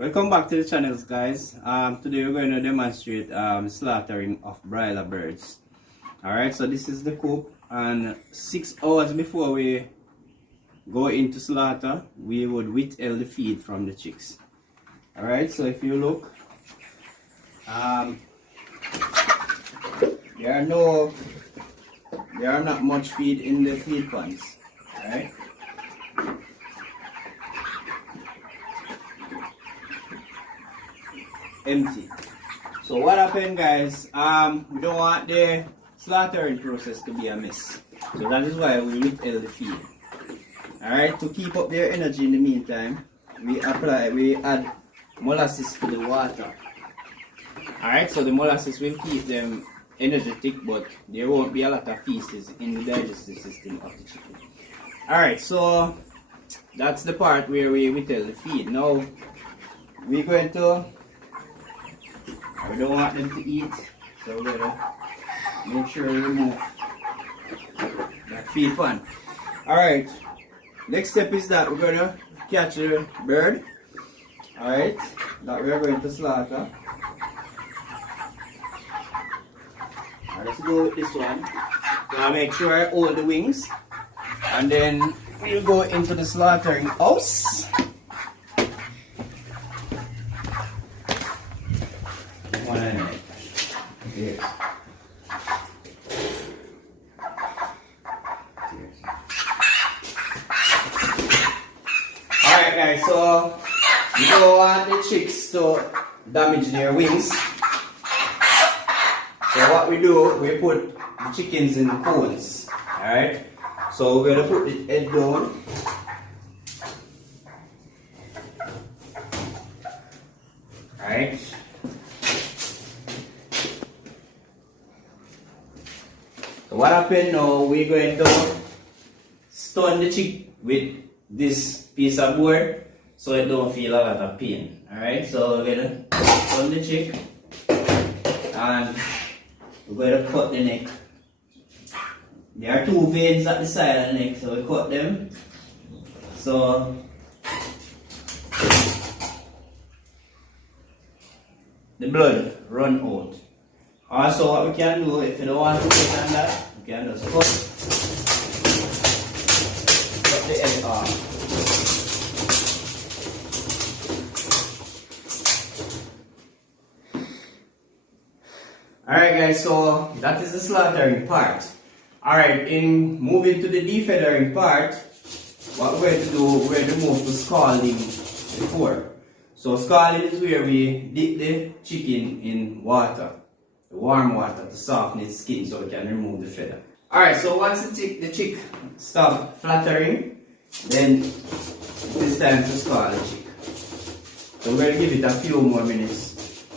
Welcome back to the channels, guys. Today we're going to demonstrate slaughtering of broiler birds. Alright, so this is the coop, and 6 hours before we go into slaughter, we would withhold the feed from the chicks. Alright, so if you look, there are not much feed in the feed pans. Alright. Empty. So what happened, guys, we don't want the slaughtering process to be a mess, so that is why we withhold the feed. Alright, to keep up their energy in the meantime, we add molasses to the water. Alright, so the molasses will keep them energetic, but there won't be a lot of feces in the digestive system of the chicken. Alright, so that's the part where we withhold the feed. Now we're going to, we don't want them to eat, so we're going to make sure we remove that feed pan. Alright, next step is that we're going to catch the bird, alright, that we're going to slaughter. Alright, let's go with this one. Now make sure I hold the wings, and then we'll go into the slaughtering house. Yes. Alright, guys, so we don't want the chicks to damage their wings. So what we do, we put the chickens in the cones. Alright, so we're going to put the head down. Alright. So what happened now, we're going to stun the chick with this piece of board so it don't feel a lot of pain. Alright, so we're going to stun the chick and we're going to cut the neck. There are 2 veins at the side of the neck, so we cut them. So the blood run out. Also, what we can do, if you don't want to put on that, we can just cut the head off. Alright, guys, so that is the slaughtering part. Alright, in moving to the defeathering part, what we're going to do, we're going to move to scalding before. So scalding is where we dip the chicken in water, warm water, to soften its skin so we can remove the feather. Alright, so once the chick stops fluttering, then it is time to scald the chick. So we're going to give it a few more minutes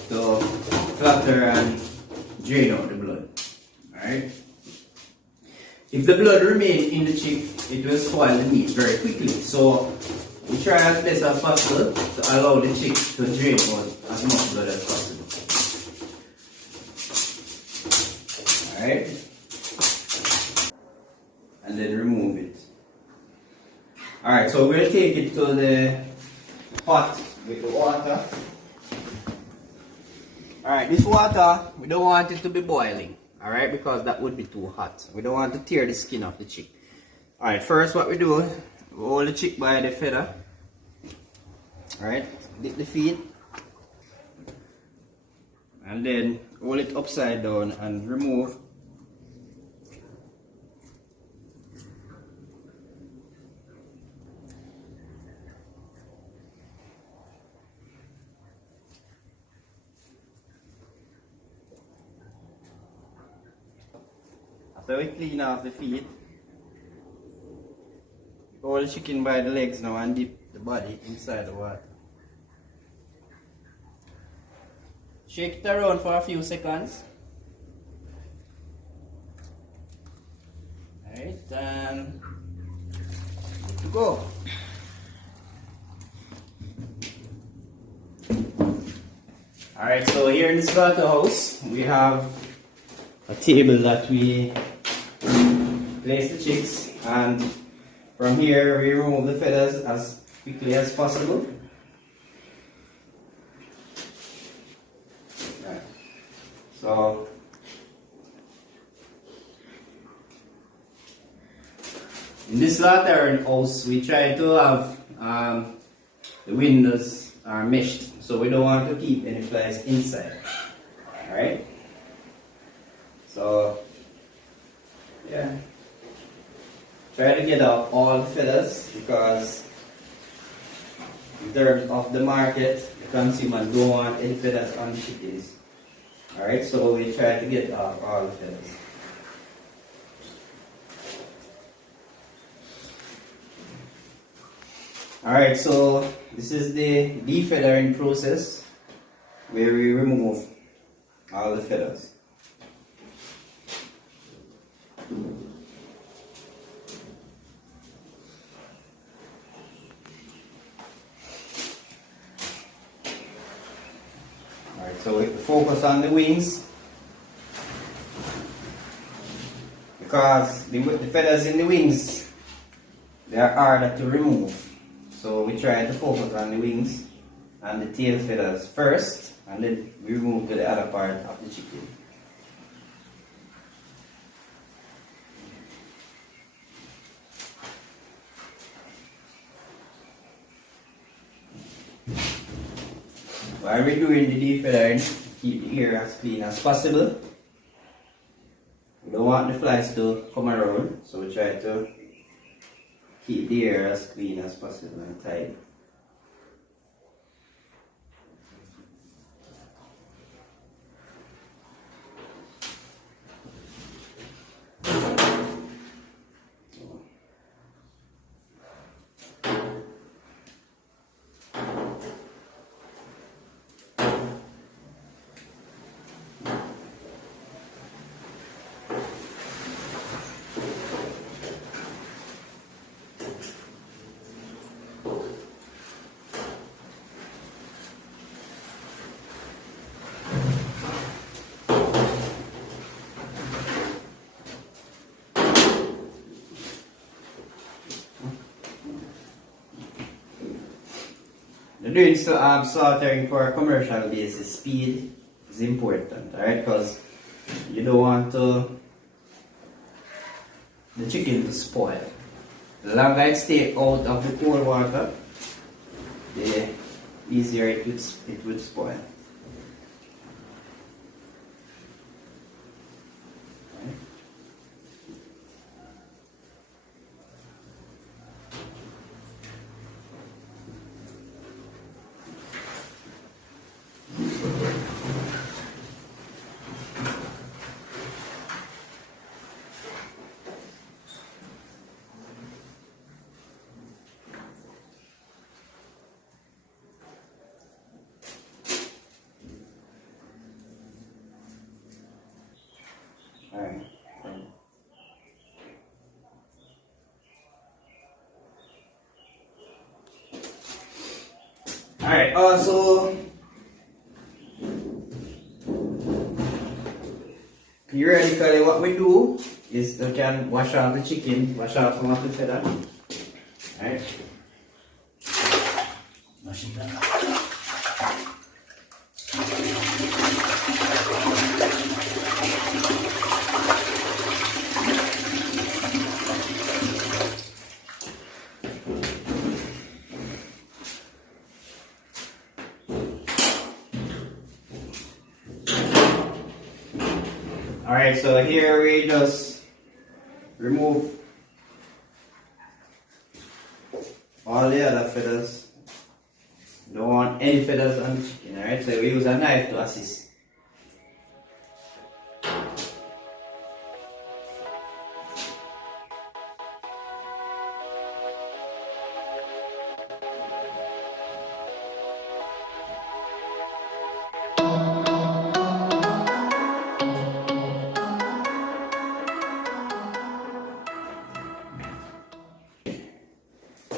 to flutter and drain out the blood. Alright. If the blood remains in the chick, it will spoil the meat very quickly. So we try as best as possible to allow the chick to drain out as much blood as possible. Alright, and then remove it. Alright, so we'll take it to the pot with the water. Alright, this water, we don't want it to be boiling, alright, because that would be too hot. We don't want to tear the skin off the chick. Alright, first what we do, we hold the chick by the feather. Alright, dip the feet, and then hold it upside down and remove after we clean off the feet. Hold the chicken by the legs now and dip the body inside the water. Shake it around for a few seconds. Alright, and good to go. Alright, so here in the slaughterhouse, we have a table that we place the chicks, and from here we remove the feathers as quickly as possible. So in this slaughtering house, we try to have the windows are meshed, so we don't want to keep any flies inside. Alright? So, yeah. Try to get out all the feathers, because in terms of the market, the consumers don't want any feathers on the chickens. Alright, so we try to get out all the feathers. Alright, so this is the defeathering process, where we remove all the feathers. Alright, so we focus on the wings, because the feathers in the wings, they are harder to remove. So we try to focus on the wings and the tail feathers first, and then we move to the other part of the chicken. While we're doing the defeathering, keep the ear as clean as possible. We don't want the flies to come around, so we try to keep the ear as clean as possible and tight. Doing slaughtering for a commercial basis, speed is important, alright? Because you don't want the chicken to spoil. The longer it stays out of the cold water, the easier it would spoil. Alright, also periodically what we do is we can wash off the chicken, wash off some of the feather. Alright. Wash it down. Alright, so here we just remove all the other feathers. Don't want any feathers on the chicken, alright? So we use a knife to assist.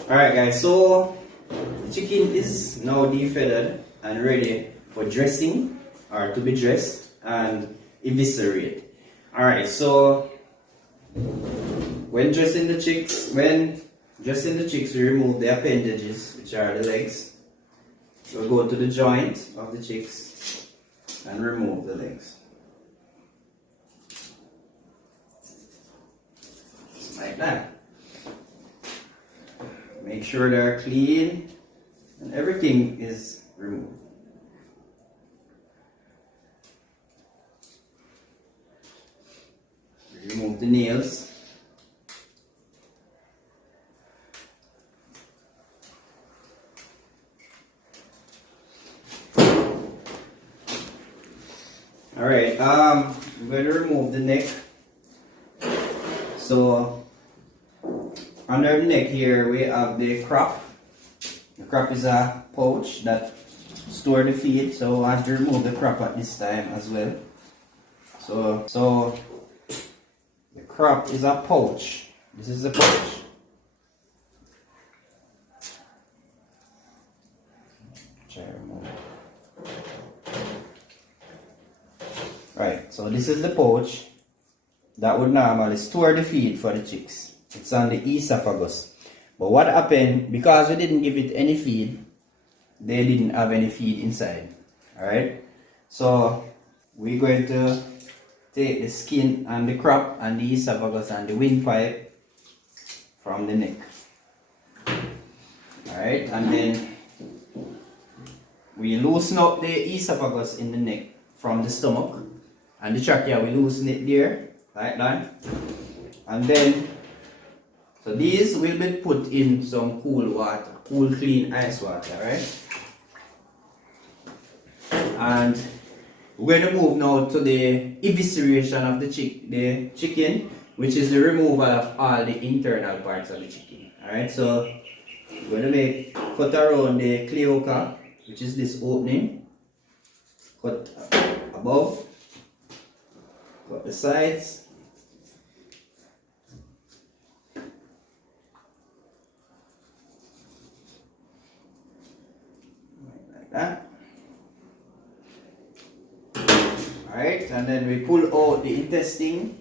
Alright guys, so the chicken is now defeathered and ready for dressing, or to be dressed and eviscerated. Alright, so when dressing the chicks, we remove the appendages, which are the legs. So we go to the joint of the chicks and remove the legs. like that. Make sure they're clean and everything is removed. Remove the nails. Alright, I'm going to remove the neck. So under the neck here we have the crop. The crop is a pouch that stores the feed, so I have to remove the crop at this time as well. So the crop is a pouch. This is the pouch. Try to remove it. Right, so this is the pouch that would normally store the feed for the chicks. It's on the esophagus. But what happened, because we didn't give it any feed, they didn't have any feed inside. Alright, so we're going to take the skin and the crop and the esophagus and the windpipe from the neck. Alright, and then we loosen up the esophagus in the neck from the stomach, and the trachea we loosen it there, like that. And then, so these will be put in some cool water, cool clean ice water, right? And we're going to move now to the evisceration of the chicken, which is the removal of all the internal parts of the chicken. Alright, so we're going to cut around the cleoca, which is this opening. Cut above, cut the sides. Like that. Alright, and then we pull out the intestine.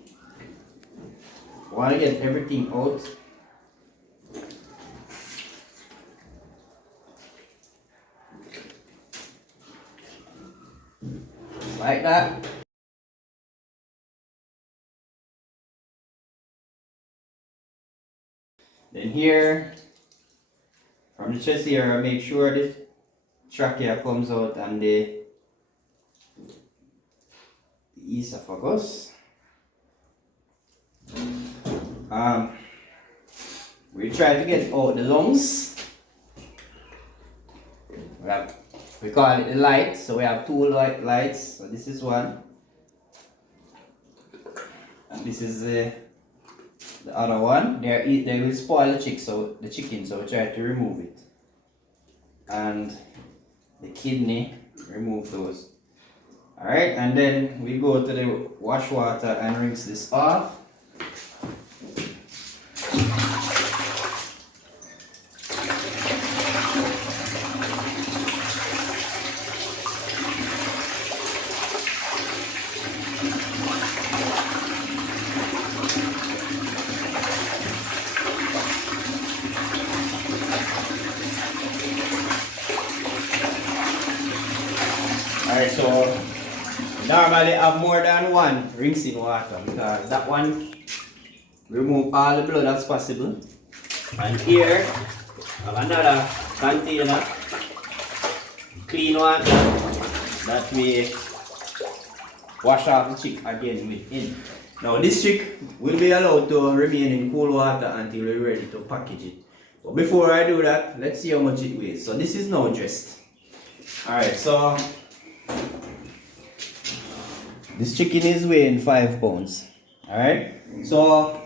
We want to get everything out. Like that. Then here, from the chest here, make sure the trachea comes out and the esophagus. We try to get out the lungs. We call it the light, so we have two lights. So this is one, and this is the other one. They will spoil the chicken, so we try to remove it. And the kidney, remove those. Alright, and then we go to the wash water and rinse this off. Alright, so normally have more than one rinsing water because that one remove all the blood as possible. And here have another container, clean water that we wash off the chick again within. Now this chick will be allowed to remain in cool water until we're ready to package it. But before I do that, let's see how much it weighs. So this is now dressed. Alright, so this chicken is weighing 5 pounds. Alright, so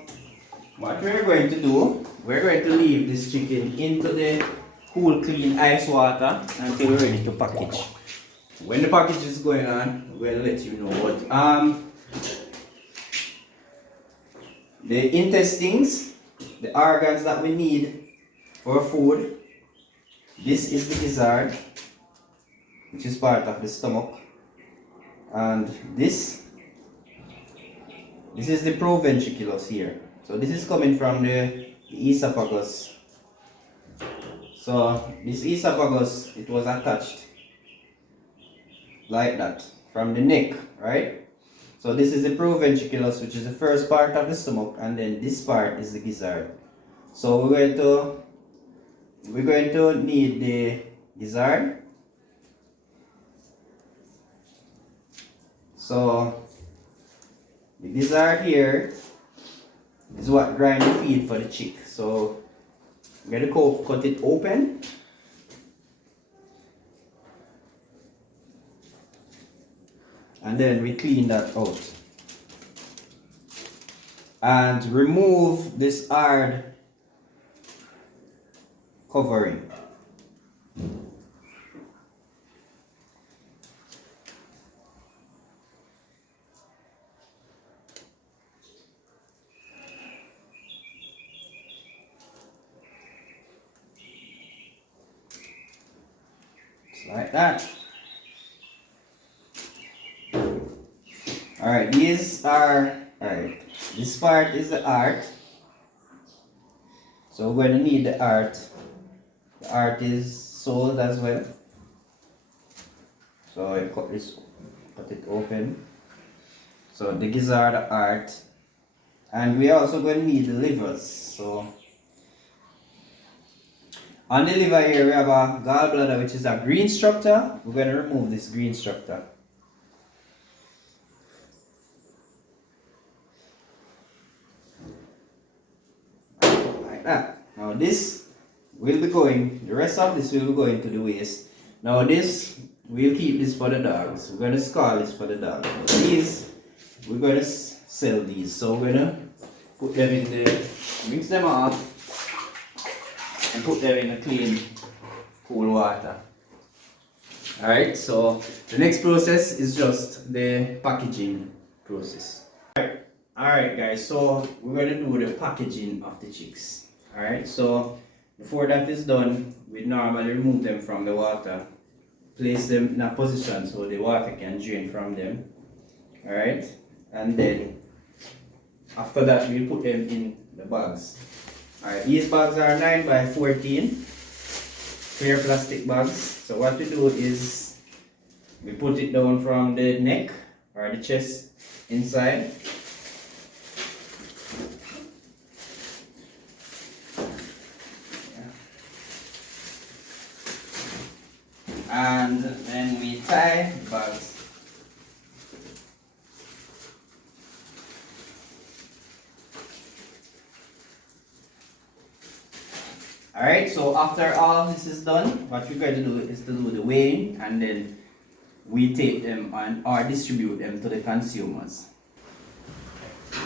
what we're going to do, we're going to leave this chicken into the cool clean ice water until we're ready to package. When the package is going on, we'll let you know what. The intestines, the organs that we need for food, this is the gizzard, which is part of the stomach. And this is the proventriculus here. So this is coming from the esophagus. So this esophagus, it was attached like that from the neck, right? So this is the proventriculus, which is the first part of the stomach, and then this part is the gizzard. So we're going to need the gizzard. So the gizzard here is what grind the feed for the chick. So we're going to cut it open. And then we clean that out. And remove this hard covering. Just like that. Alright, these are, alright, this part is the heart. So we're going to need the heart. The heart is sold as well. So I cut it open. So the gizzard, the heart. And we're also going to need the livers. So on the liver here we have a gallbladder, which is a green structure. We're going to remove this green structure. Now this will be going, the rest of this will be going to the waste. Now this, we'll keep this for the dogs. We're going to scald this for the dogs. These, we're going to sell these. So we're going to put them in the, rinse them off and put them in a clean, cool water. Alright, so the next process is just the packaging process. Alright guys, so we're going to do the packaging of the chicks. Alright, so before that is done, we normally remove them from the water, place them in a position so the water can drain from them. Alright, and then after that we'll put them in the bags. Alright, these bags are 9 by 14 clear plastic bags. So what we do is we put it down from the neck or the chest inside. And then we tie the bags. Alright, so after all of this is done, what we're going to do is to do the weighing, and then we take them and or distribute them to the consumers.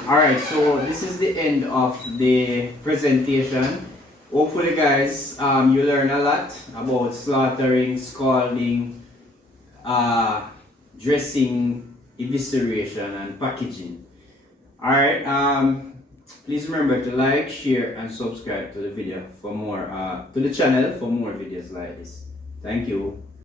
Alright, so this is the end of the presentation. Hopefully guys, you learn a lot about slaughtering, scalding, dressing, evisceration, and packaging. Alright, please remember to like, share, and subscribe to the video for more, to the channel for more videos like this. Thank you.